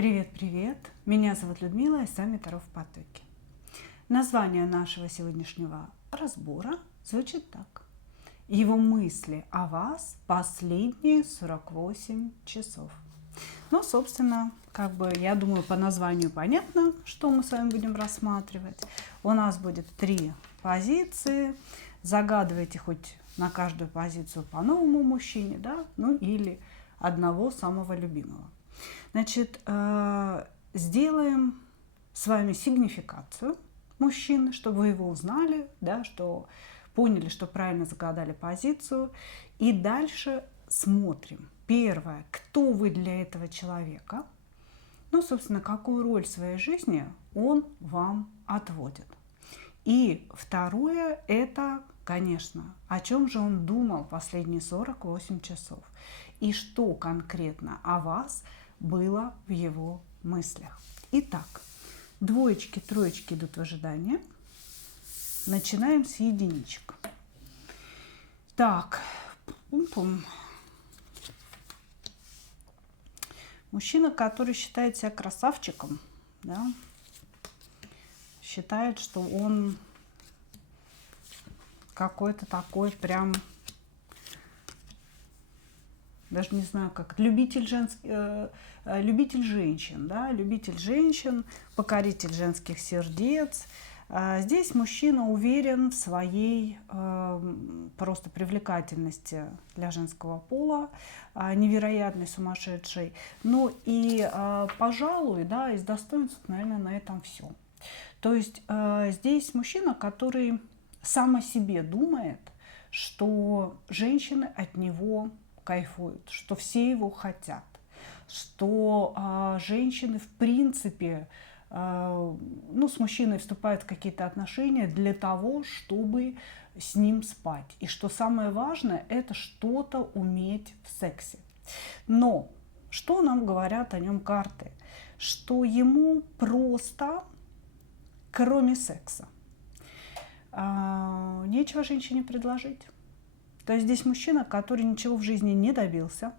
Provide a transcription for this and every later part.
Привет-привет! Меня зовут Людмила и с вами Таро в потоке. Название нашего сегодняшнего разбора звучит так. Его мысли о вас последние 48 часов. Ну, собственно, я думаю, по названию понятно, что мы с вами будем рассматривать. У нас будет 3 позиции. Загадывайте хоть на каждую позицию по новому мужчине, да, ну или одного самого любимого. Значит, сделаем с вами сигнификацию мужчины, чтобы вы его узнали, да, что поняли, что правильно загадали позицию. И дальше смотрим. Первое, кто вы для этого человека. Ну, собственно, какую роль в своей жизни он вам отводит. И второе, это, конечно, о чем же он думал последние 48 часов. И что конкретно о вас было в его мыслях. Итак, двоечки, троечки идут в ожидание. Начинаем с единичек. Так, пум-пум. Мужчина, который считает себя красавчиком, да, считает, что он какой-то такой прям, даже не знаю как, любитель женщин, да, любитель женщин, покоритель женских сердец. Здесь мужчина уверен в своей просто привлекательности для женского пола, невероятной, сумасшедшей. Ну и, пожалуй, да, из достоинств, наверное, на этом все. То есть здесь мужчина, который сам о себе думает, что женщины от него кайфуют, что все его хотят, что женщины в принципе с мужчиной вступают в какие-то отношения для того, чтобы с ним спать. И что самое важное, это что-то уметь в сексе. Но что нам говорят о нем карты? Что ему просто, кроме секса, нечего женщине предложить. То есть здесь мужчина, который ничего в жизни не добился.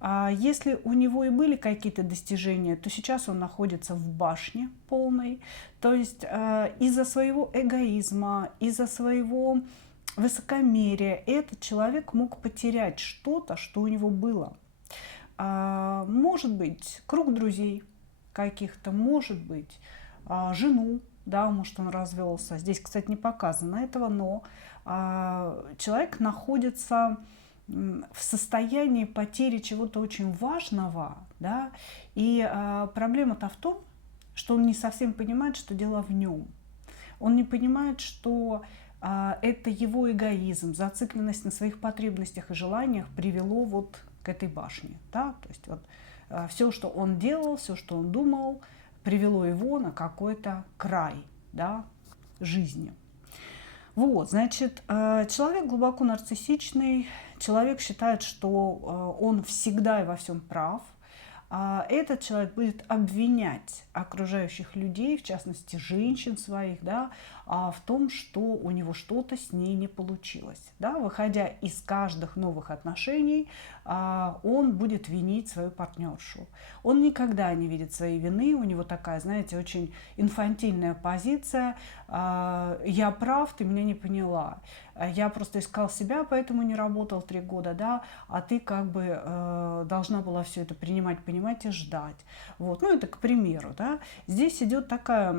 Если у него и были какие-то достижения, то сейчас он находится в башне полной. То есть из-за своего эгоизма, из-за своего высокомерия этот человек мог потерять что-то, что у него было. Может быть, круг друзей каких-то, может быть, жену, да, может, он развелся. Здесь, кстати, не показано этого, но человек находится в состоянии потери чего-то очень важного, да, и проблема-то в том, что он не совсем понимает, что дело в нем. Он не понимает, что это его эгоизм, зацикленность на своих потребностях и желаниях привело вот к этой башне, да, то есть вот все, что он делал, все, что он думал, привело его на какой-то край, да, жизни. Вот, значит, человек глубоко нарциссичный, человек считает, что он всегда и во всем прав. Этот человек будет обвинять окружающих людей, в частности женщин своих, да, в том, что у него что-то с ней не получилось. Да. Выходя из каждых новых отношений, он будет винить свою партнершу. Он никогда не видит своей вины, у него такая, знаете, очень инфантильная позиция. Я прав, ты меня не поняла. Я просто искал себя, поэтому не работал 3 года, да, а ты как бы должна была все это принимать, понимать и ждать. Вот. Ну, это к примеру, да. Здесь идет такая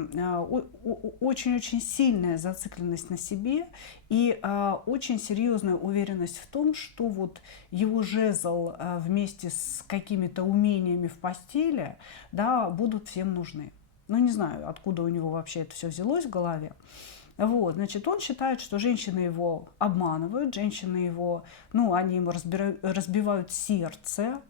очень-очень сильная зацикленность на себе и очень серьезная уверенность в том, что вот его жезл вместе с какими-то умениями в постели, да, будут всем нужны. Ну, не знаю, откуда у него вообще это все взялось в голове. Вот, значит, он считает, что женщины его обманывают, женщины его, ну, они ему разбивают сердце,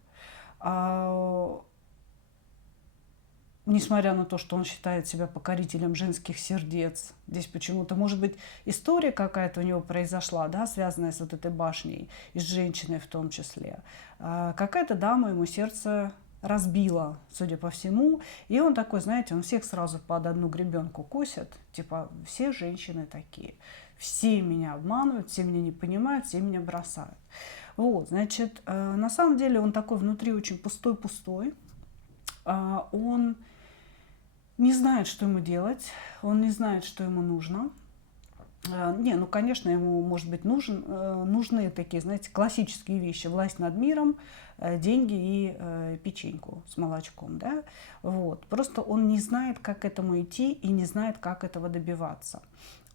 несмотря на то, что он считает себя покорителем женских сердец. Здесь почему-то, может быть, история какая-то у него произошла, да, связанная с вот этой башней, и с женщиной в том числе. Какая-то дама ему сердце разбила, судя по всему. И он такой, знаете, он всех сразу под одну гребенку косит. Типа, все женщины такие. Все меня обманывают, все меня не понимают, все меня бросают. Вот, значит, на самом деле он такой внутри очень пустой-пустой. Он не знает, что ему делать, он не знает, что ему нужно. Не, ну, конечно, ему, может быть, нужны такие, знаете, классические вещи: власть над миром, деньги и печеньку с молочком, да, вот. Просто он не знает, как к этому идти и не знает, как этого добиваться.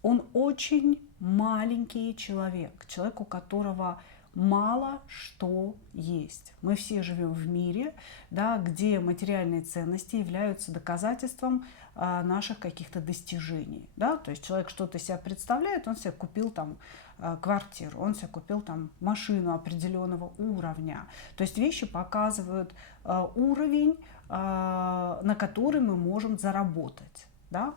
Он очень маленький человек, человек, у которого мало что есть. Мы все живем в мире, да, где материальные ценности являются доказательством наших каких-то достижений. Да? То есть человек что-то себя представляет, он себе купил там квартиру, он себе купил там машину определенного уровня. То есть вещи показывают уровень, на который мы можем заработать. Да?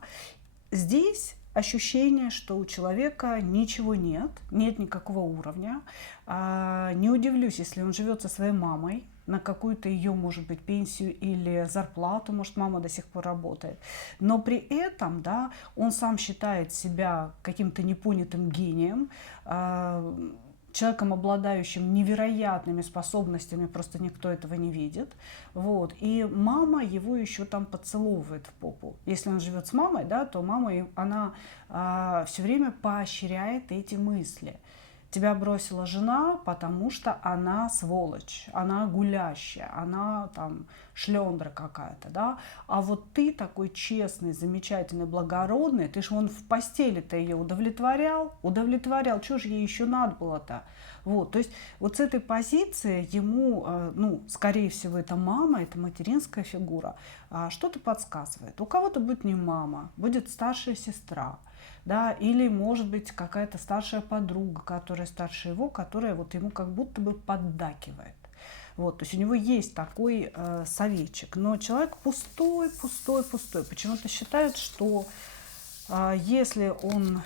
Здесь ощущение, что у человека ничего нет, нет никакого уровня. Не удивлюсь, если он живет со своей мамой на какую-то ее, может быть, пенсию или зарплату, может, мама до сих пор работает. Но при этом, да, он сам считает себя каким-то непонятым гением, человеком, обладающим невероятными способностями, просто никто этого не видит. Вот. И мама его еще там поцеловывает в попу. Если он живет с мамой, да, то мама, она все время поощряет эти мысли. Тебя бросила жена, потому что она сволочь, она гулящая, она там шлендра какая-то, да. А вот ты такой честный, замечательный, благородный, ты же вон в постели-то ее удовлетворял, что же ей еще надо было-то? Вот, то есть вот с этой позиции ему, ну, скорее всего, это мама, это материнская фигура, что-то подсказывает. У кого-то будет не мама, будет старшая сестра, да, или, может быть, какая-то старшая подруга, которая старше его, которая вот ему как будто бы поддакивает. Вот, то есть у него есть такой советчик, но человек пустой. Почему-то считает, что если он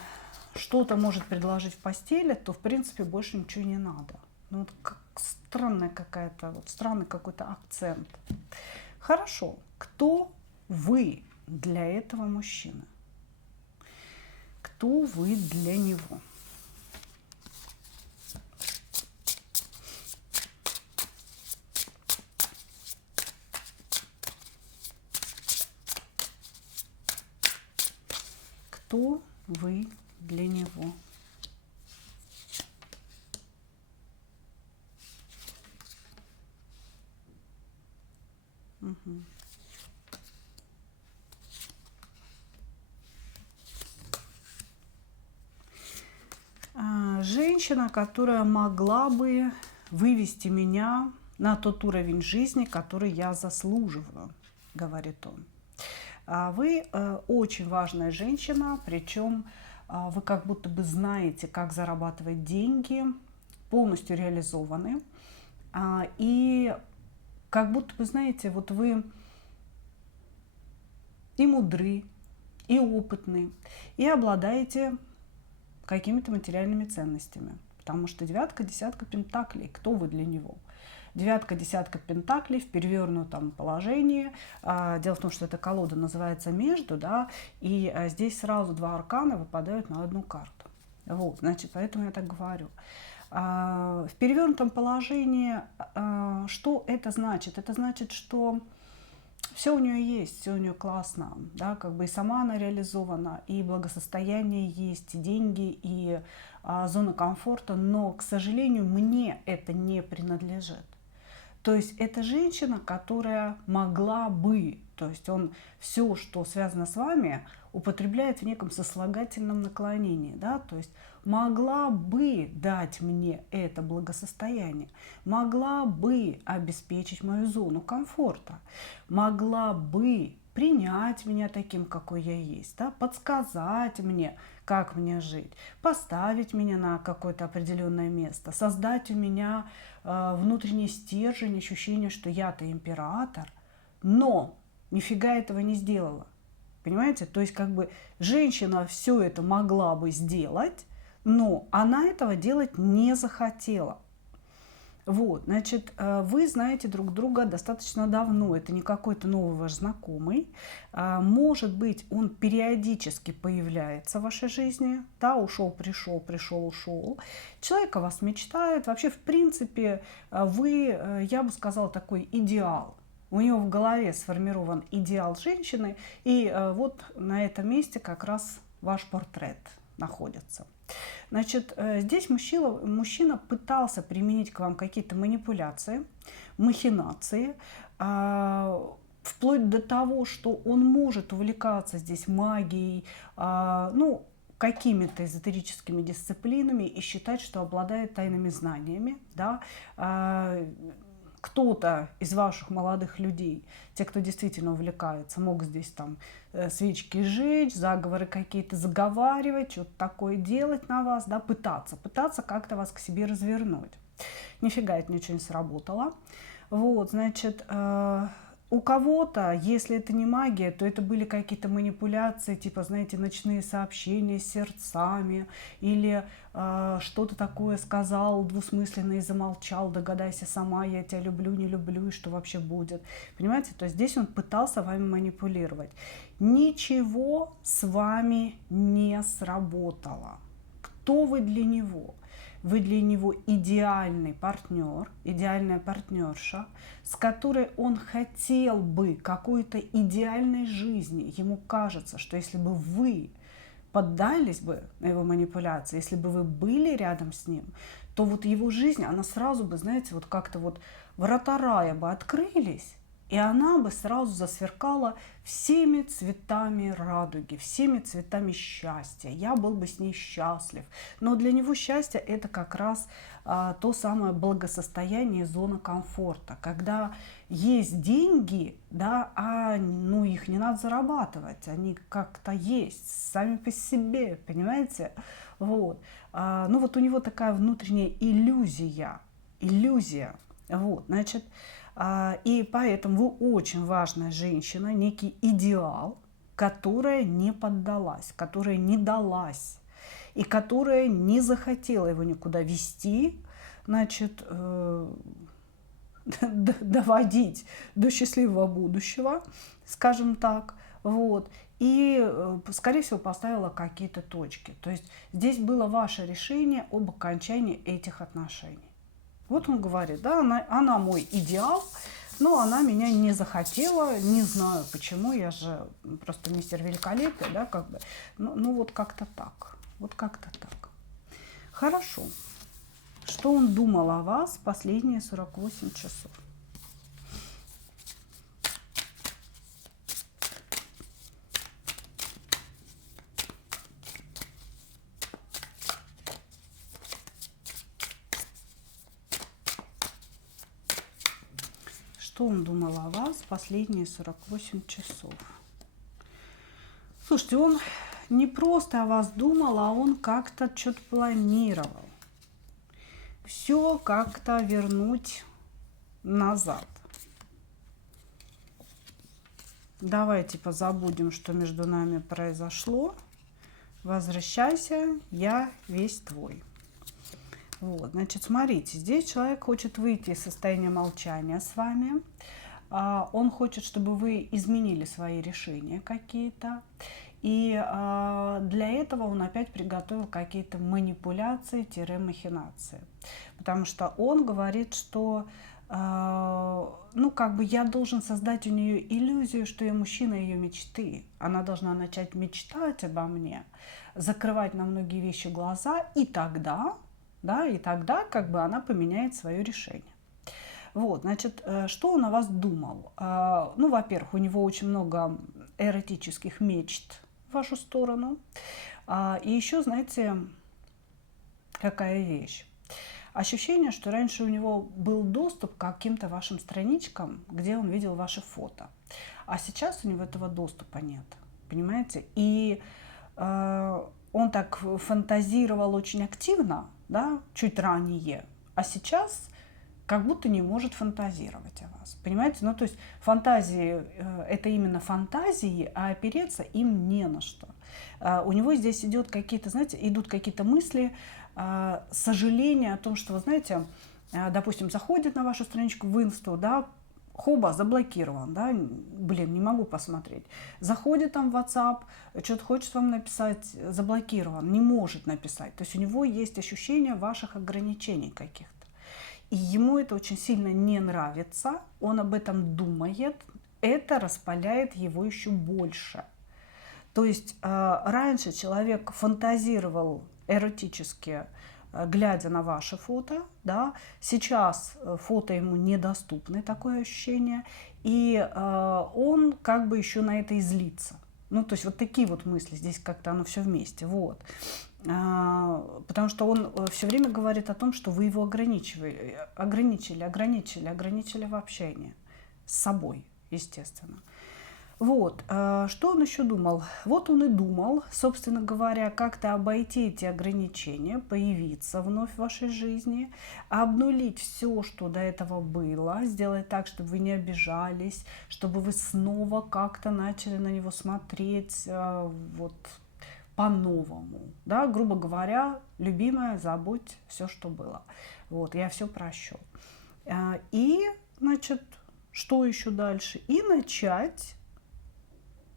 что-то может предложить в постели, то, в принципе, больше ничего не надо. Ну, вот как странная какая-то, вот странный какой-то акцент. Хорошо, кто вы для этого мужчины? Кто вы для него? Кто вы для него? Угу. Женщина, которая могла бы вывести меня на тот уровень жизни, который я заслуживаю, говорит он. Вы очень важная женщина, причем вы как будто бы знаете, как зарабатывать деньги, полностью реализованы. И как будто бы, знаете, вот вы и мудры, и опытны, и обладаете какими-то материальными ценностями. Потому что девятка, десятка пентаклей. Кто вы для него? Девятка, десятка пентаклей в перевернутом положении. Дело в том, что эта колода называется «Между», да, и здесь сразу два аркана выпадают на одну карту. Вот, значит, поэтому я так говорю. В перевернутом положении что это значит? Это значит, что все у нее есть, все у нее классно, да, как бы и сама она реализована, и благосостояние есть, и деньги, и зона комфорта, но, к сожалению, мне это не принадлежит. То есть это женщина, которая могла бы, то есть он все, что связано с вами, употребляет в неком сослагательном наклонении, да, то есть могла бы дать мне это благосостояние, могла бы обеспечить мою зону комфорта, могла бы принять меня таким, какой я есть, да, подсказать мне, как мне жить, поставить меня на какое-то определенное место, создать у меня внутренний стержень, ощущение, что я-то император, но нифига этого не сделала. Понимаете? То есть как бы женщина все это могла бы сделать, но она этого делать не захотела. Вот, значит, вы знаете друг друга достаточно давно, это не какой-то новый ваш знакомый. Может быть, он периодически появляется в вашей жизни, да, ушел, пришел, пришел, ушел. Человек о вас мечтает. Вообще, в принципе, вы, я бы сказала, такой идеал. у него в голове сформирован идеал женщины, и вот на этом месте как раз ваш портрет находится. Значит, здесь мужчина пытался применить к вам какие-то манипуляции, махинации, вплоть до того, что он может увлекаться здесь магией, ну, какими-то эзотерическими дисциплинами и считать, что обладает тайными знаниями, да. Кто-то из ваших молодых людей, те, кто действительно увлекается, мог здесь там свечки жечь, заговоры какие-то заговаривать, что-то такое делать на вас, да, пытаться как-то вас к себе развернуть. Нифига это ничего не сработало. Вот, значит, у кого-то, если это не магия, то это были какие-то манипуляции, типа, знаете, ночные сообщения с сердцами, или что-то такое сказал двусмысленно и замолчал, догадайся сама, я тебя люблю, не люблю, и что вообще будет. Понимаете, то есть здесь он пытался вами манипулировать. Ничего с вами не сработало. Кто вы для него? Вы для него идеальный партнер, идеальная партнерша, с которой он хотел бы какой-то идеальной жизни. Ему кажется, что если бы вы поддались бы на его манипуляции, если бы вы были рядом с ним, то вот его жизнь, она сразу бы, знаете, вот как-то вот врата рая бы открылись, и она бы сразу засверкала всеми цветами радуги, всеми цветами счастья. Я был бы с ней счастлив. Но для него счастье – это как раз то самое благосостояние, зона комфорта. Когда есть деньги, да, ну, их не надо зарабатывать, они как-то есть, сами по себе, понимаете? Вот. Ну вот у него такая внутренняя иллюзия. Вот, значит, и поэтому вы очень важная женщина, некий идеал, которая не поддалась, которая не далась, и которая не захотела его никуда вести, значит, доводить до счастливого будущего, скажем так, вот, и, скорее всего, поставила какие-то точки. То есть здесь было ваше решение об окончании этих отношений. Вот он говорит, да, она мой идеал, но она меня не захотела, не знаю почему, я же просто мистер великолепия, да, как бы, ну вот как-то так, вот как-то так. Хорошо. Что он думал о вас последние 48 часов? Что он думал о вас последние 48 часов? Слушайте, он не просто о вас думал, а он как-то что-то планировал. Все как-то вернуть назад. Давайте позабудем, что между нами произошло. Возвращайся, я весь твой. Вот, значит, смотрите, здесь человек хочет выйти из состояния молчания с вами. Он хочет, чтобы вы изменили свои решения какие-то. И для этого он опять приготовил какие-то манипуляции-махинации. Потому что он говорит, что ну, как бы я должен создать у нее иллюзию, что я мужчина ее мечты. Она должна начать мечтать обо мне, закрывать на многие вещи глаза, и тогда, да, и тогда как бы она поменяет свое решение. Вот, значит, что он о вас думал? Ну, во-первых, у него очень много эротических мечт в вашу сторону. И еще, знаете, какая вещь? Ощущение, что раньше у него был доступ к каким-то вашим страничкам, где он видел ваши фото. А сейчас у него этого доступа нет. Понимаете? И он так фантазировал очень активно, да, чуть ранее, а сейчас как будто не может фантазировать о вас. Понимаете? Ну, то есть фантазии – это именно фантазии, а опереться им не на что. У него здесь идут какие-то мысли, сожаление о том, что, вы знаете, допустим, заходит на вашу страничку в инсту, да, хоба, заблокирован, да, блин, не могу посмотреть. Заходит там в WhatsApp, что-то хочет вам написать, заблокирован, не может написать. То есть у него есть ощущение ваших ограничений каких-то. и ему это очень сильно не нравится, он об этом думает, это распаляет его еще больше. То есть раньше человек фантазировал эротически, глядя на ваши фото, да, сейчас фото ему недоступны, такое ощущение, и он как бы еще на это и злится. Ну, то есть вот такие вот мысли, здесь как-то оно все вместе, вот. Потому что он все время говорит о том, что вы его ограничили в общении с собой, естественно. Вот, что он еще думал? Вот он и думал, собственно говоря, как-то обойти эти ограничения, появиться вновь в вашей жизни, обнулить все, что до этого было, сделать так, чтобы вы не обижались, чтобы вы снова как-то начали на него смотреть вот по-новому, да, грубо говоря, любимая, забудь все, что было. Вот, я все прощу. И, значит, что еще дальше? И начать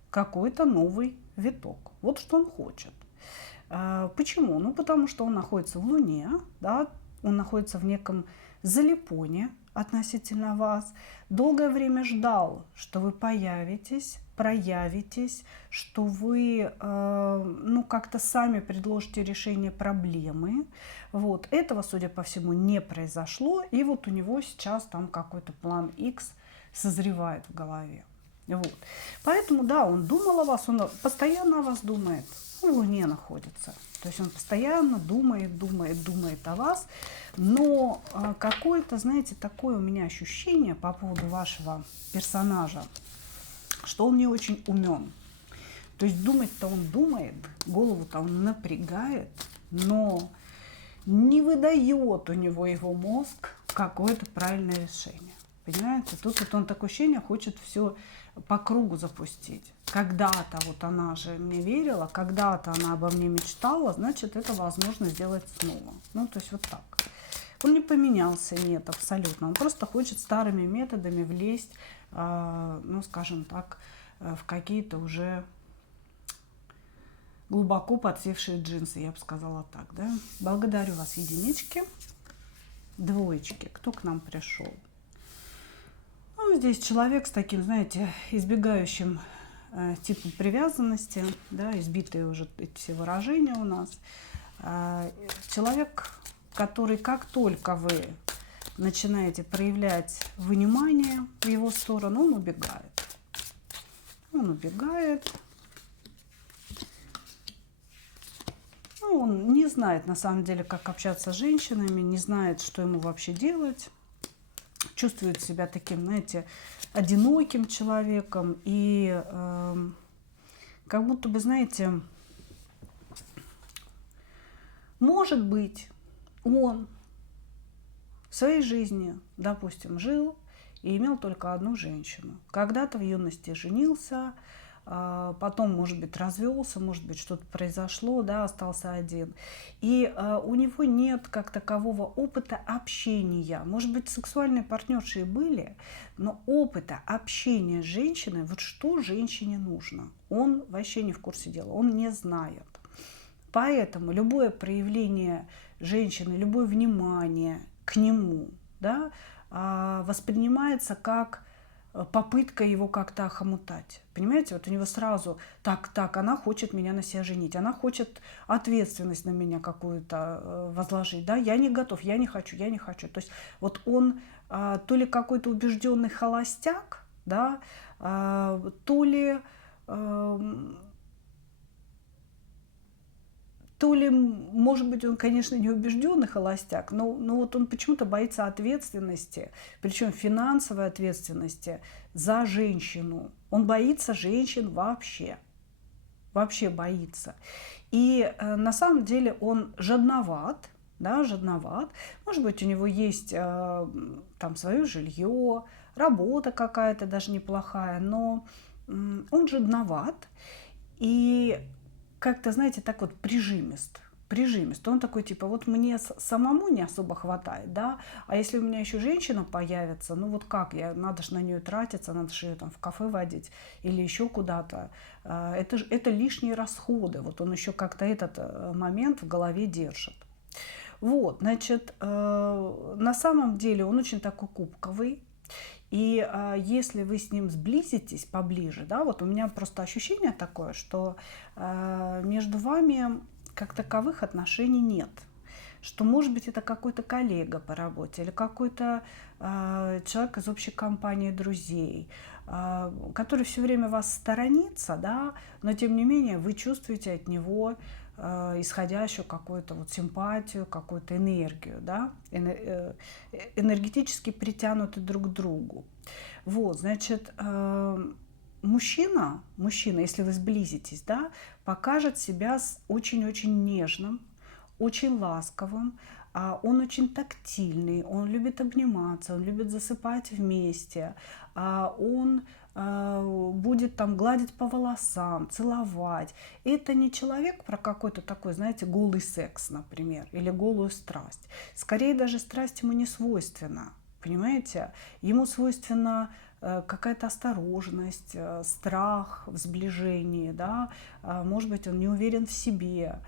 какой-то новый виток. Вот что он хочет. Почему? Ну, потому что он находится в Луне, да, он находится в неком залипоне относительно вас. Долгое время ждал, что вы появитесь, проявитесь, что вы ну, как-то сами предложите решение проблемы. Вот. Этого, судя по всему, не произошло. И вот у него сейчас там какой-то план X созревает в голове. Вот. Поэтому, да, он думал о вас, он постоянно о вас думает, он в Луне находится. То есть он постоянно думает о вас, но какое-то, знаете, такое у меня ощущение по поводу вашего персонажа, что он не очень умен. То есть думать-то он думает, голову-то он напрягает, но не выдает у него его мозг какое-то правильное решение. Понимаете? Тут вот он такое ощущение хочет все по кругу запустить. Когда-то вот она же мне верила, когда-то она обо мне мечтала, значит, это возможно сделать снова. Ну, то есть вот так. Он не поменялся, нет, абсолютно. Он просто хочет старыми методами влезть, ну, скажем так, в какие-то уже глубоко подсевшие джинсы, я бы сказала так, да. Благодарю вас, единички, двоечки. Кто к нам пришел? Ну, здесь человек с таким, знаете, избегающим типом привязанности, да, избитые уже эти все выражения у нас. Человек, который, как только вы начинаете проявлять внимание в его сторону, он убегает. Он убегает. Ну, он не знает, на самом деле, как общаться с женщинами, не знает, что ему вообще делать. Чувствует себя таким, знаете, одиноким человеком. И как будто бы, знаете, может быть, он в своей жизни, допустим, жил и имел только одну женщину. Когда-то в юности женился, потом, может быть, развелся, может быть, что-то произошло, да, остался один. И у него нет как такового опыта общения. Может быть, сексуальные партнерши и были, но опыта общения с женщиной, вот что женщине нужно, он вообще не в курсе дела, он не знает. Поэтому любое проявление женщины, любое внимание к нему, да, воспринимается как попытка его как-то охомутать. Понимаете, вот у него сразу так, она хочет меня на себя женить, она хочет ответственность на меня какую-то возложить, да, я не готов, я не хочу. То есть вот он то ли какой-то убежденный холостяк, да, то ли, может быть, он, конечно, не убежденный холостяк, но вот он почему-то боится ответственности, причем финансовой ответственности за женщину. Он боится женщин вообще боится. И на самом деле он жадноват, да, жадноват. Может быть, у него есть там свое жилье, работа какая-то даже неплохая, но он жадноват и как-то, знаете, так вот прижимист. Он такой, типа, вот мне самому не особо хватает, да, а если у меня еще женщина появится, ну вот как, надо же на нее тратиться, надо же ее там в кафе водить или еще куда-то, это лишние расходы, вот он еще как-то этот момент в голове держит. Вот, значит, на самом деле он очень такой кубковый. И если вы с ним сблизитесь поближе, да, вот у меня просто ощущение такое, что между вами как таковых отношений нет. Что, может быть, это какой-то коллега по работе или какой-то человек из общей компании друзей, который все время вас сторонится, да, но тем не менее вы чувствуете от него исходящую какую-то вот симпатию, какую-то энергию, да, энергетически притянуты друг к другу. Вот, значит, мужчина, если вы сблизитесь, да, покажет себя очень-очень нежным, очень ласковым, он очень тактильный, он любит обниматься, он любит засыпать вместе, он будет там гладить по волосам, целовать. Это не человек про какой-то такой, знаете, голый секс, например, или голую страсть. Скорее даже страсть ему не свойственна, понимаете? Ему свойственна какая-то осторожность, страх в сближении, да? Может быть, он не уверен в себе.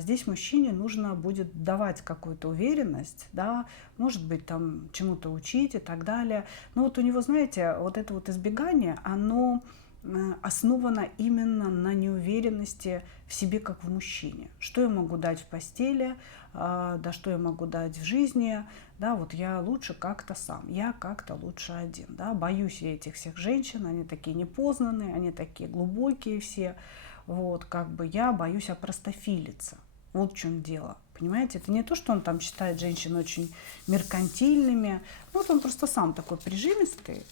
Здесь мужчине нужно будет давать какую-то уверенность, да, может быть, там чему-то учить и так далее. Но вот у него, знаете, вот это вот избегание, оно основано именно на неуверенности в себе, как в мужчине. Что я могу дать в постели, да, что я могу дать в жизни, да, вот я лучше как-то сам, я как-то лучше один, да, боюсь я этих всех женщин, они такие непознанные, они такие глубокие все. Вот, как бы я боюсь опростофилиться. Вот в чем дело. Понимаете, это не то, что он там считает женщин очень меркантильными. Ну, вот он просто сам такой прижимистый.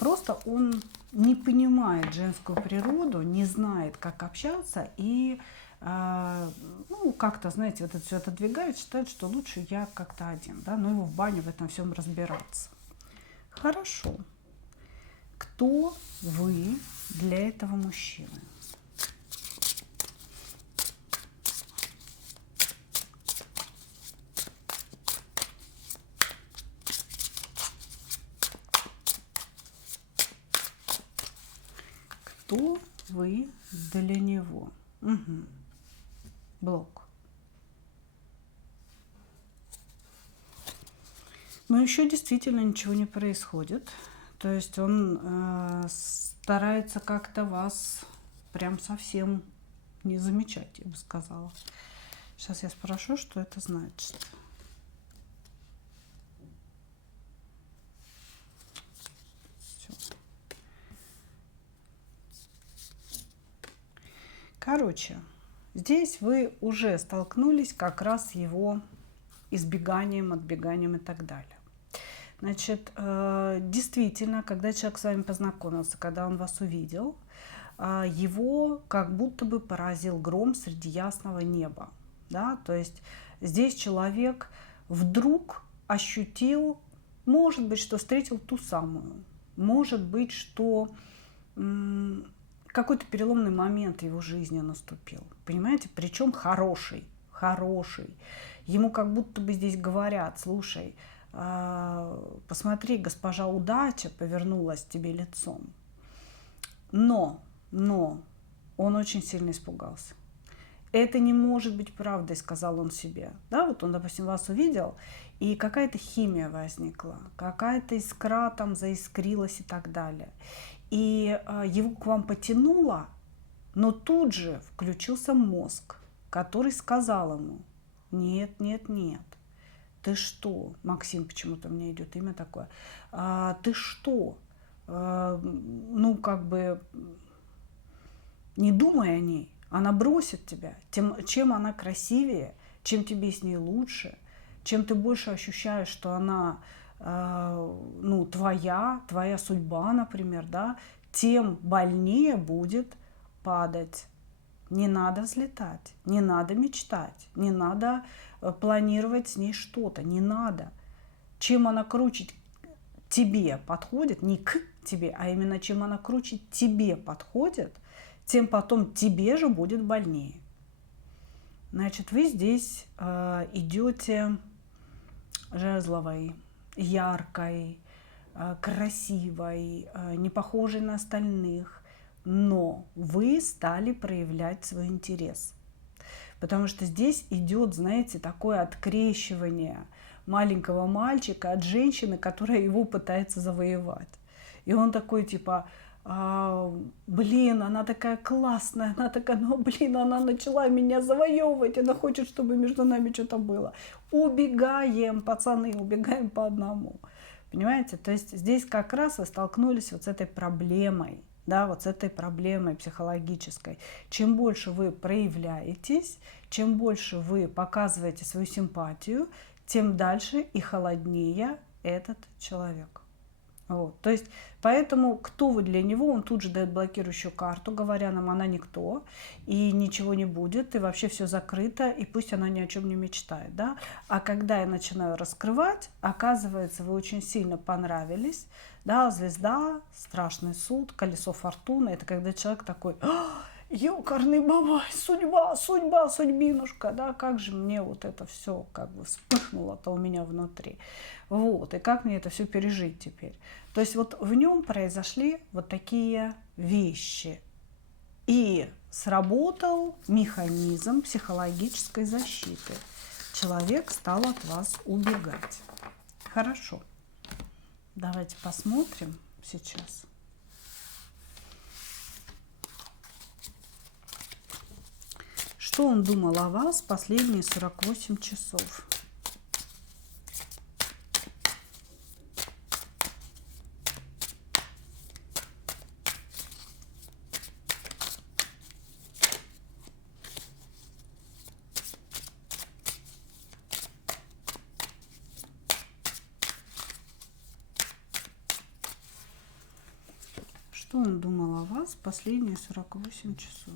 Просто он не понимает женскую природу, не знает, как общаться. И, ну, как-то, знаете, вот это все отодвигает, считает, что лучше я как-то один. Да? Ну, его в баню в этом всем разбираться. Хорошо. Кто вы для этого мужчины? Кто вы для него? Угу. Блок. Но еще действительно ничего не происходит. То есть он старается как-то вас прям совсем не замечать, я бы сказала. Сейчас я спрошу, что это значит. Короче, здесь вы уже столкнулись как раз с его избеганием, отбеганием и так далее. Значит, действительно, когда человек с вами познакомился, когда он вас увидел, его как будто бы поразил гром среди ясного неба. Да? То есть здесь человек вдруг ощутил, может быть, что встретил ту самую, может быть, что какой-то переломный момент в его жизни наступил. Понимаете? Причем хороший. Ему как будто бы здесь говорят: слушай, посмотри, госпожа удача повернулась тебе лицом. Но он очень сильно испугался. Это не может быть правдой, сказал он себе. Да, вот он, допустим, вас увидел, и какая-то химия возникла, какая-то искра там заискрилась и так далее. И его к вам потянуло, но тут же включился мозг, который сказал ему: нет, ты что? Максим, почему-то мне идет имя такое. Ты что? Ну, как бы, не думай о ней. Она бросит тебя. Чем она красивее, чем тебе с ней лучше, чем ты больше ощущаешь, что она ну, твоя судьба, например, да, тем больнее будет падать. Не надо взлетать, не надо мечтать, не надо планировать с ней что-то, не надо. Чем она круче тебе подходит, не к тебе, а именно чем она круче тебе подходит, тем потом тебе же будет больнее. Значит, вы здесь идете жезловой, яркой, красивой, не похожей на остальных, но вы стали проявлять свой интерес. Потому что здесь идет, знаете, такое открещивание маленького мальчика от женщины, которая его пытается завоевать. И он такой типа: блин, она такая классная, она такая, ну блин, она начала меня завоевывать, она хочет, чтобы между нами что-то было. Убегаем, пацаны, убегаем по одному. Понимаете? То есть здесь как раз вы столкнулись вот с этой проблемой, да, вот с этой проблемой психологической. Чем больше вы проявляетесь, чем больше вы показываете свою симпатию, тем дальше и холоднее этот человек. Вот. То есть, поэтому кто вы для него, он тут же дает блокирующую карту, говоря нам, она никто, и ничего не будет, и вообще все закрыто, и пусть она ни о чем не мечтает. Да? А когда я начинаю раскрывать, оказывается, вы очень сильно понравились. Да? Звезда, страшный суд, колесо фортуны. Это когда человек такой: ёкарный бабай, судьба, судьба, судьбинушка, да, как же мне вот это все как бы вспыхнуло-то у меня внутри. Вот, и как мне это все пережить теперь. То есть вот в нем произошли вот такие вещи. И сработал механизм психологической защиты. Человек стал от вас убегать. Хорошо. Давайте посмотрим сейчас. Что он думал о вас последние 48 часов? Что он думал о вас последние 48 часов?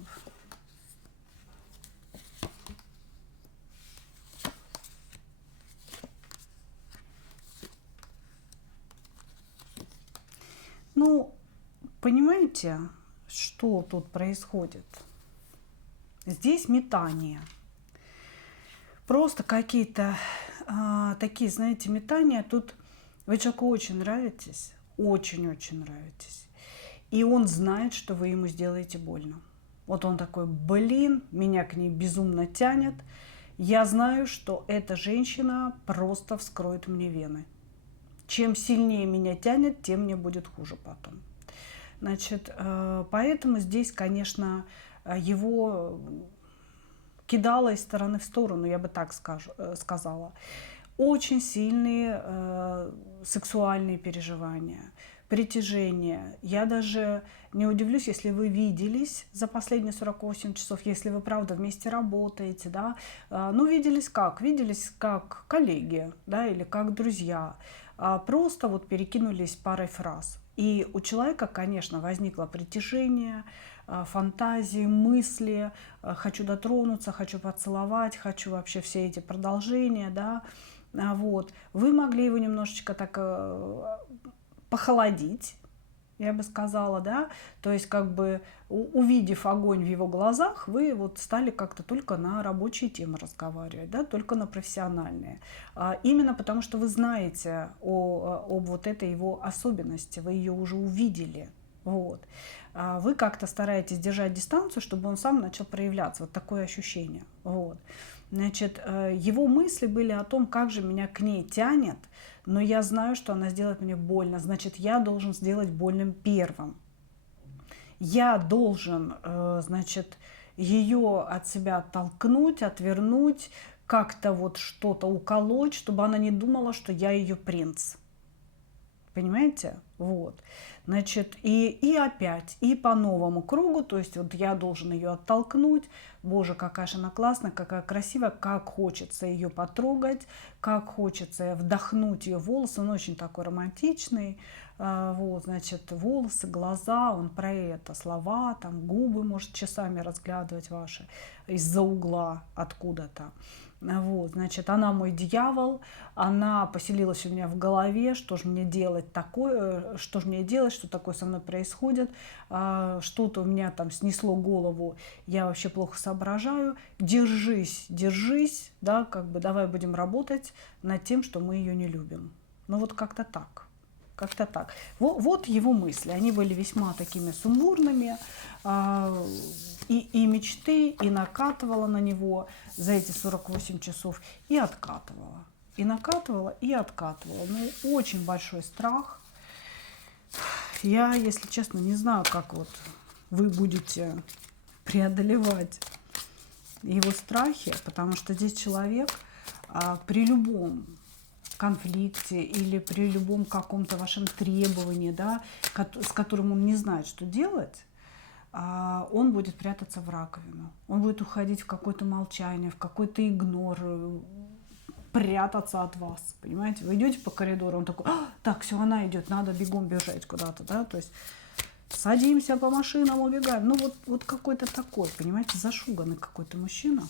Ну, понимаете, что тут происходит? Здесь метание. Просто какие-то такие, знаете, метания. Тут вы человеку очень нравитесь, очень-очень нравитесь. И он знает, что вы ему сделаете больно. Вот он такой: блин, меня к ней безумно тянет. Я знаю, что эта женщина просто вскроет мне вены. Чем сильнее меня тянет, тем мне будет хуже потом. Значит, поэтому здесь, конечно, его кидало из стороны в сторону, я бы так сказала. Очень сильные сексуальные переживания, притяжение. Я даже не удивлюсь, если вы виделись за последние 48 часов, если вы, правда, вместе работаете, да, ну, виделись как коллеги, да, или как друзья, просто вот перекинулись парой фраз. И у человека, конечно, возникло притяжение, фантазии, мысли: хочу дотронуться, хочу поцеловать, хочу вообще все эти продолжения, да, вот. Вы могли его немножечко так похолодить, я бы сказала, да, то есть как бы увидев огонь в его глазах, вы вот стали как-то только на рабочие темы разговаривать, да, только на профессиональные. Именно потому, что вы знаете об вот этой его особенности, вы ее уже увидели, вот. Вы как-то стараетесь держать дистанцию, чтобы он сам начал проявляться, вот такое ощущение, вот. Значит, его мысли были о том, как же меня к ней тянет, но я знаю, что она сделает мне больно, значит, я должен сделать больным первым. Я должен, значит, ее от себя оттолкнуть, отвернуть, как-то вот что-то уколоть, чтобы она не думала, что я ее принц. Понимаете? Вот. Значит, и опять, и по новому кругу, то есть вот я должен ее оттолкнуть. Боже, какая же она классная, какая красивая, как хочется ее потрогать, как хочется вдохнуть ее волосы. Он очень такой романтичный. Вот, значит, волосы, глаза, он про это, слова, там, губы может часами разглядывать ваши из-за угла откуда-то. Вот, значит, она мой дьявол, она поселилась у меня в голове, что же мне делать такое, что же мне делать, что такое со мной происходит, что-то у меня там снесло голову, я вообще плохо соображаю, держись, держись, да, как бы давай будем работать над тем, что мы ее не любим. Ну вот как-то так. Как-то так. Вот его мысли. Они были весьма такими сумбурными. И мечты, и накатывала на него за эти 48 часов, и откатывала. И накатывала, и откатывала. Ну, очень большой страх. Я, если честно, не знаю, как вот вы будете преодолевать его страхи, потому что здесь человек при любом конфликте или при любом каком-то вашем требовании, да, с которым он не знает, что делать, он будет прятаться в раковину, он будет уходить в какое-то молчание, в какой-то игнор, прятаться от вас, понимаете? Вы идете по коридору, он такой: так, все, она идет, надо бегом бежать куда-то, да, то есть садимся по машинам, убегаем. Ну вот какой-то такой, понимаете, зашуганный какой-то мужчина.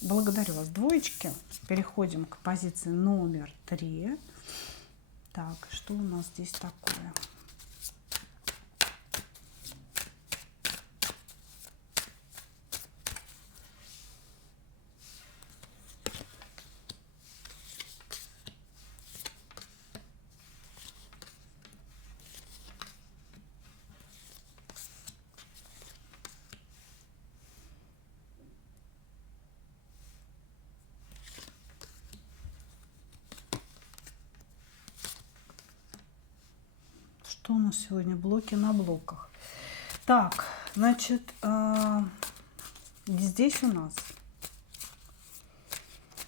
Благодарю вас, двоечки. Переходим к позиции номер 3. Так, что у нас здесь такое? Что у нас сегодня? Блоки на блоках. Так, значит, здесь у нас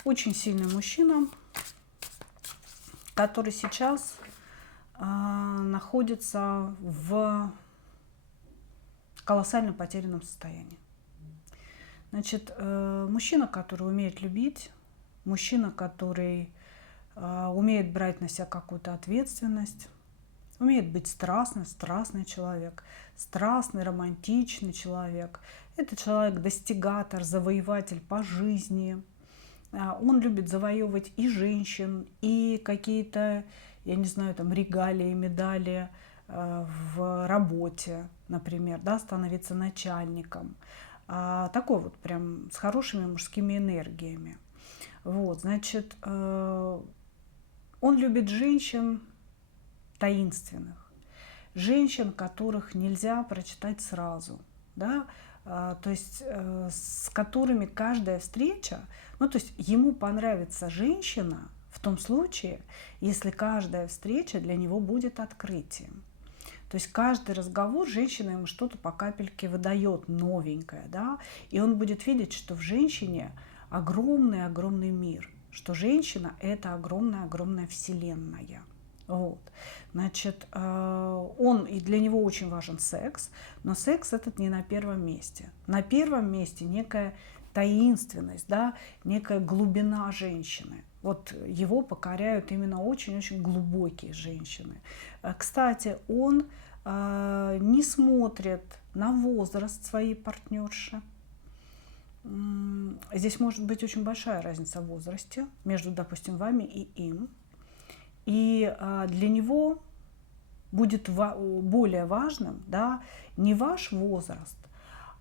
очень сильный мужчина, который сейчас находится в колоссально потерянном состоянии. Значит, мужчина, который умеет любить, мужчина, который умеет брать на себя какую-то ответственность, умеет быть страстный человек, страстный, романтичный человек. Это человек-достигатор, завоеватель по жизни. Он любит завоевывать и женщин, и какие-то, я не знаю, там регалии, медали в работе, например, да, становиться начальником. Такой вот прям с хорошими мужскими энергиями. Вот, значит, он любит женщин таинственных, женщин, которых нельзя прочитать сразу, да, то есть с которыми каждая встреча, ну, то есть ему понравится женщина в том случае, если каждая встреча для него будет открытием. То есть каждый разговор женщина ему что-то по капельке выдает новенькое, да, и он будет видеть, что в женщине огромный мир, что женщина – это огромная вселенная. Вот. Значит, он, и для него очень важен секс, но секс этот не на первом месте. На первом месте некая таинственность, да, некая глубина женщины. Вот его покоряют именно очень-очень глубокие женщины. Кстати, он не смотрит на возраст своей партнерши. Здесь может быть очень большая разница в возрасте между, допустим, вами и им. И для него будет более важным, да, не ваш возраст,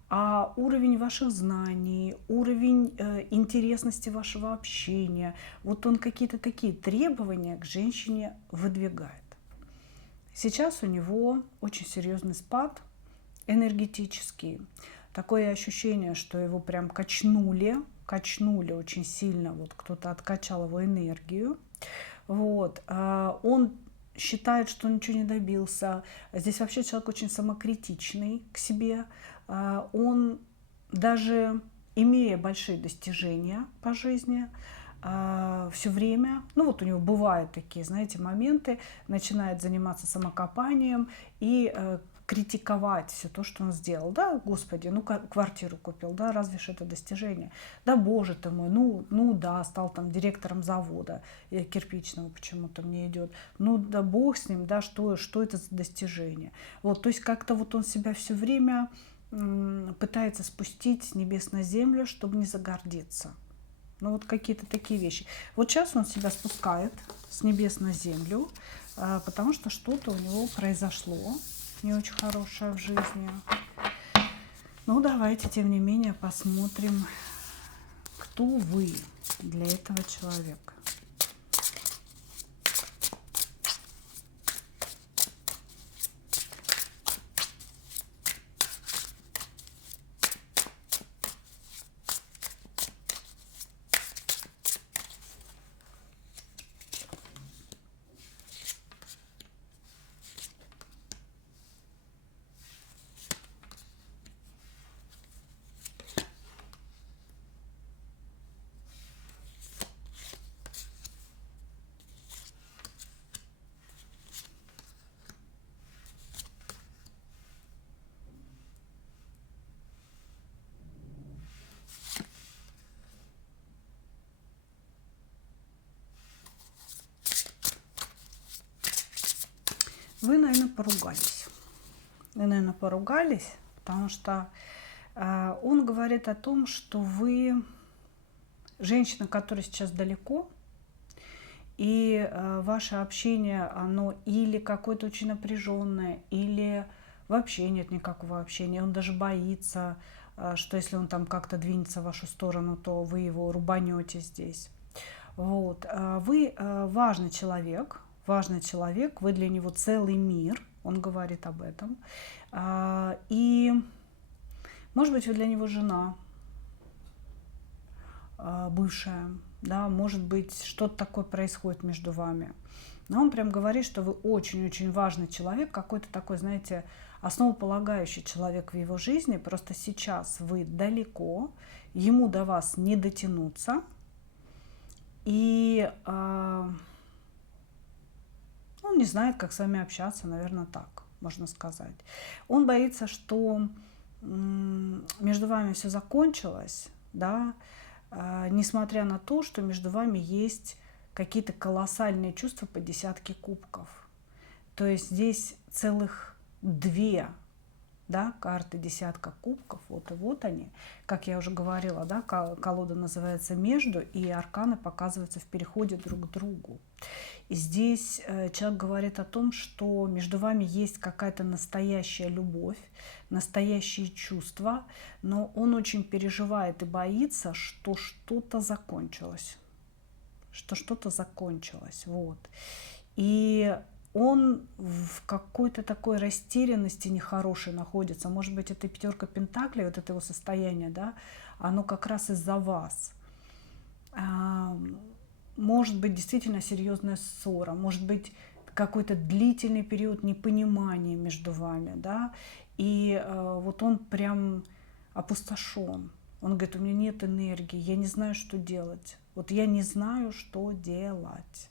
а уровень ваших знаний, уровень интересности вашего общения. Вот он какие-то такие требования к женщине выдвигает. Сейчас у него очень серьезный спад энергетический. Такое ощущение, что его прям качнули очень сильно. Вот кто-то откачал его энергию. Вот. Он считает, что ничего не добился. Здесь вообще человек очень самокритичный к себе. Он даже имея большие достижения по жизни, все время, ну вот у него бывают такие, знаете, моменты, начинает заниматься самокопанием и критиковать все то, что он сделал. Да, господи, ну квартиру купил, да, разве ж это достижение? Да, боже ты мой, ну да, стал там директором завода кирпичного, почему-то мне идет. Ну да, бог с ним, да, что это за достижение? Вот, то есть как-то вот он себя все время пытается спустить с небес на землю, чтобы не загордиться. Ну вот какие-то такие вещи. Вот сейчас он себя спускает с небес на землю, потому что что-то у него произошло не очень хорошее в жизни. Ну давайте, тем не менее, посмотрим, кто вы для этого человека. поругались. Вы, наверное, поругались, потому что он говорит о том, что вы женщина, которая сейчас далеко, и ваше общение, оно или какое-то очень напряженное, или вообще нет никакого общения. Он даже боится, что если он там как-то двинется в вашу сторону, то вы его рубанете здесь. Вот. Вы важный человек, вы для него целый мир, он говорит об этом. И, может быть, вы для него жена бывшая, да, может быть, что-то такое происходит между вами. Но он прям говорит, что вы очень-очень важный человек, какой-то такой, знаете, основополагающий человек в его жизни. Просто сейчас вы далеко, ему до вас не дотянуться. И он не знает, как с вами общаться, наверное, так можно сказать. Он боится, что между вами все закончилось, да, несмотря на то, что между вами есть какие-то колоссальные чувства по десятке кубков. То есть здесь целых две, да, карты десятка кубков, вот и вот они. Как я уже говорила, да, колода называется «Между», и арканы показываются в переходе друг к другу. И здесь человек говорит о том, что между вами есть какая-то настоящая любовь, настоящие чувства, но он очень переживает и боится, что что-то закончилось. Вот. И он в какой-то такой растерянности нехорошей находится. Может быть, это пятерка пентаклей, вот это его состояние, да, оно как раз из-за вас. Может быть, действительно серьезная ссора, может быть, какой-то длительный период непонимания между вами, да, и вот он прям опустошен. Он говорит, у меня нет энергии, я не знаю, что делать. Вот я не знаю, что делать.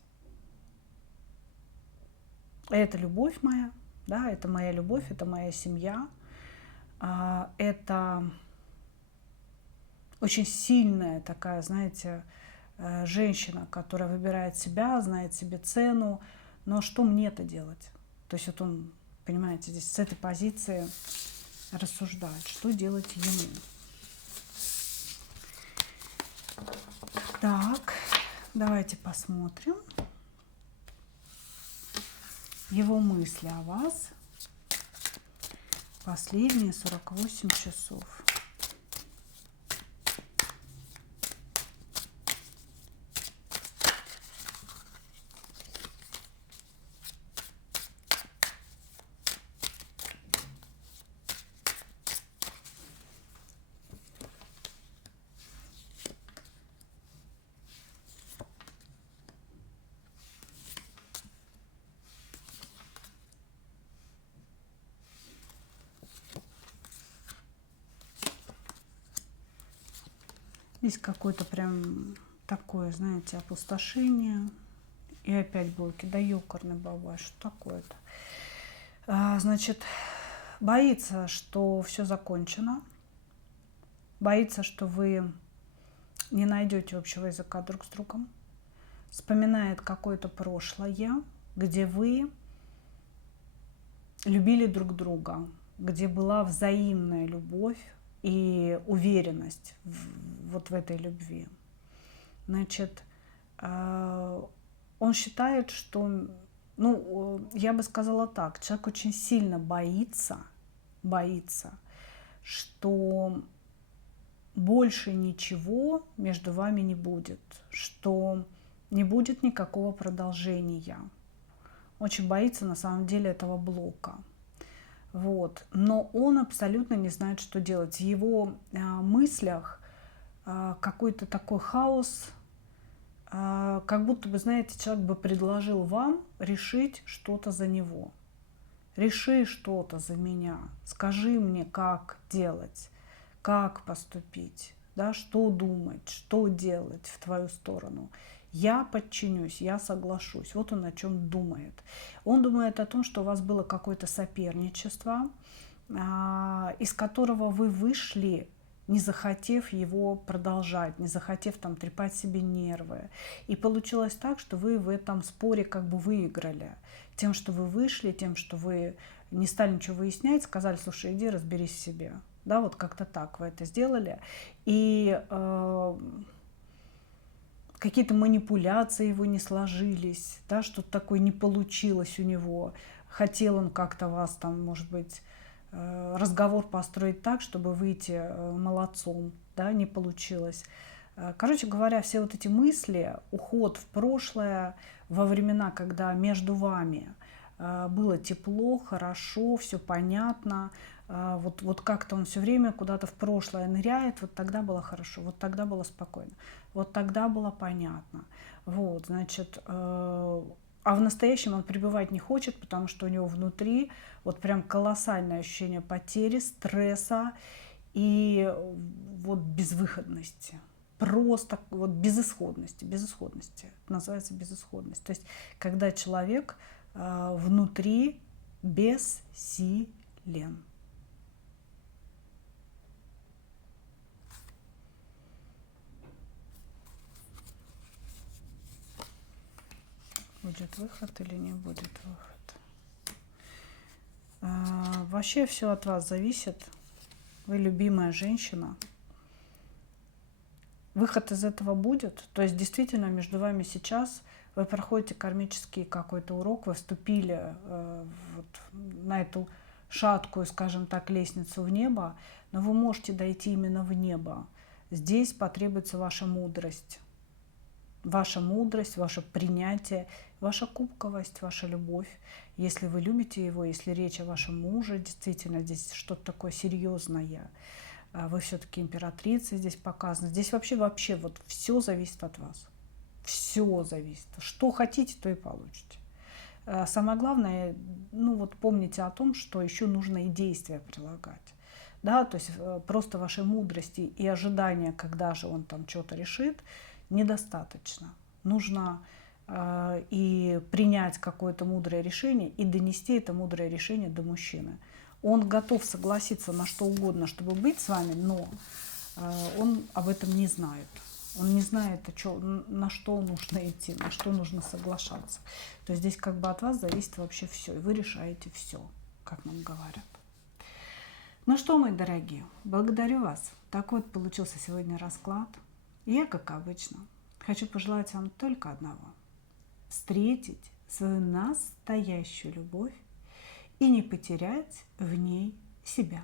Это любовь моя, да, это моя любовь, это моя семья, это очень сильная такая, знаете, женщина, которая выбирает себя, знает себе цену, но что мне-то делать? То есть вот он, понимаете, здесь с этой позиции рассуждает, что делать ему. Так, давайте посмотрим его мысли о вас последние 48 часов. Здесь какое-то прям такое, знаете, опустошение. И опять блоки. Да ёкарный бабай, что такое-то? Значит, боится, что все закончено. Боится, что вы не найдете общего языка друг с другом. Вспоминает какое-то прошлое, где вы любили друг друга, где была взаимная любовь и уверенность вот в этой любви. Значит, он считает, что, ну, я бы сказала так, человек очень сильно боится, что больше ничего между вами не будет, что не будет никакого продолжения. Очень боится на самом деле этого блока. Вот. Но он абсолютно не знает, что делать. В его мыслях какой-то такой хаос, как будто бы, знаете, человек бы предложил вам решить что-то за него. Реши что-то за меня. Скажи мне, как делать, как поступить, да, что думать, что делать в твою сторону. Я подчинюсь, я соглашусь. Вот он о чем думает. Он думает о том, что у вас было какое-то соперничество, из которого вы вышли не захотев его продолжать, не захотев там трепать себе нервы. И получилось так, что вы в этом споре как бы выиграли. Тем, что вы вышли, тем, что вы не стали ничего выяснять, сказали: слушай, иди разберись в себе. Да, вот как-то так вы это сделали. И какие-то манипуляции его не сложились, да, что-то такое не получилось у него. Хотел он как-то вас там, может быть, разговор построить так, чтобы выйти молодцом, да, не получилось. Короче говоря, все вот эти мысли, уход в прошлое, во времена, когда между вами было тепло, хорошо, все понятно, вот как-то он все время куда-то в прошлое ныряет, вот тогда было хорошо, вот тогда было спокойно, вот тогда было понятно. Вот, значит, а в настоящем он пребывать не хочет, потому что у него внутри вот прям колоссальное ощущение потери, стресса и вот безвыходности. Просто вот безысходности. Это называется безысходность. То есть когда человек внутри бессилен. Будет выход или не будет выход. Вообще все от вас зависит. Вы любимая женщина. Выход из этого будет. То есть действительно между вами сейчас вы проходите кармический какой-то урок, вы вступили вот на эту шаткую, скажем так, лестницу в небо, но вы можете дойти именно в небо. Здесь потребуется ваша мудрость. Ваша мудрость, ваше принятие, ваша кубковость, ваша любовь. Если вы любите его, если речь о вашем муже, действительно здесь что-то такое серьезное, вы все-таки императрица здесь показано. Здесь вообще вот все зависит от вас. Все зависит. Что хотите, то и получите. Самое главное, ну вот помните о том, что еще нужно и действия прилагать. Да, то есть просто вашей мудрости и ожидания, когда же он там что-то решит, недостаточно. Нужно и принять какое-то мудрое решение, и донести это мудрое решение до мужчины. Он готов согласиться на что угодно, чтобы быть с вами, но он об этом не знает. Он не знает, на что нужно идти, на что нужно соглашаться. То есть здесь как бы от вас зависит вообще все, и вы решаете все, как нам говорят. Ну что, мои дорогие, благодарю вас. Такой вот получился сегодня расклад. Я, как обычно, хочу пожелать вам только одного. Встретить свою настоящую любовь и не потерять в ней себя.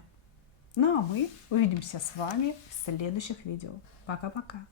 Ну а мы увидимся с вами в следующих видео. Пока-пока.